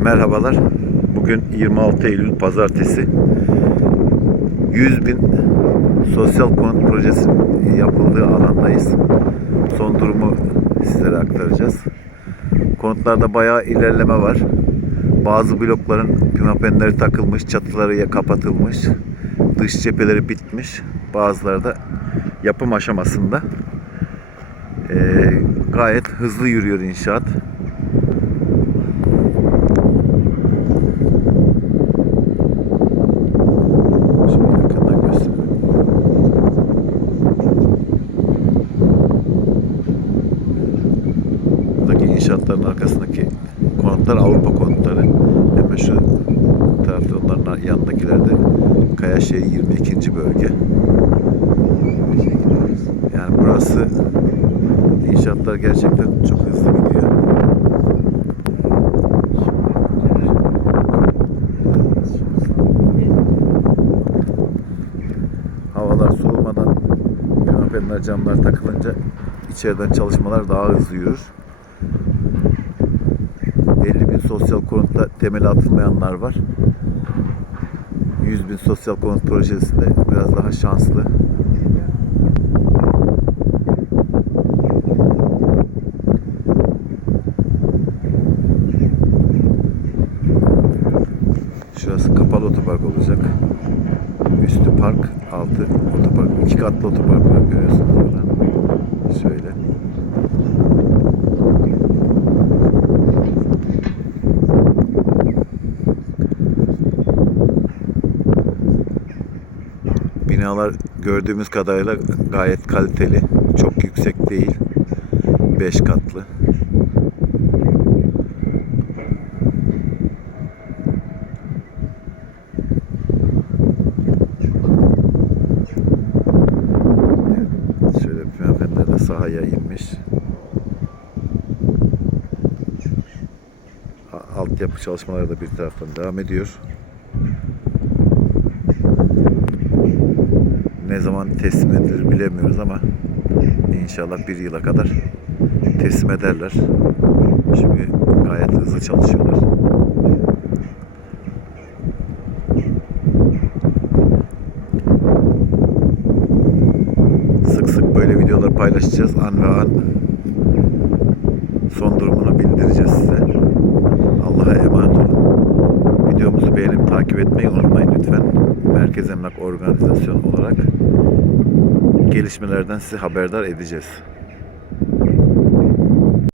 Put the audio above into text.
Merhabalar. Bugün 26 Eylül Pazartesi. 100 bin sosyal konut projesi yapıldığı alandayız. Son durumu sizlere aktaracağız. Konutlarda bayağı ilerleme var. Bazı blokların pimapenleri takılmış, çatıları ya- kapatılmış, dış cepheleri bitmiş. Bazıları da yapım aşamasında. Ee, gayet hızlı yürüyor inşaat. İnşaatların arkasındaki konutlar Avrupa konutları. Hemen şu tarafta onların yanındakilerde Kayaşehir 22. bölge. Yani burası inşaatlar gerçekten çok hızlı gidiyor. Havalar soğumadan pimapenler camlar takılınca içeriden çalışmalar daha hızlı yürür. 50 bin sosyal konutta temeli atılmayanlar var. 100 bin sosyal konut projesinde biraz daha şanslı. Şurası kapalı otopark olacak. Üstü park, altı otopark. İki katlı otopark görüyorsunuz orada. Binalar gördüğümüz kadarıyla gayet kaliteli. Çok yüksek değil. 5 katlı. De sahaya inmiş. Altyapı çalışmaları da bir taraftan devam ediyor. Ne zaman teslim edilir bilemiyoruz ama inşallah bir yıla kadar teslim ederler. Çünkü gayet hızlı çalışıyorlar. Sık sık böyle videolar paylaşacağız. An ve an son durumunu takip etmeyi unutmayın lütfen. Merkez Emlak Organizasyon olarak gelişmelerden sizi haberdar edeceğiz.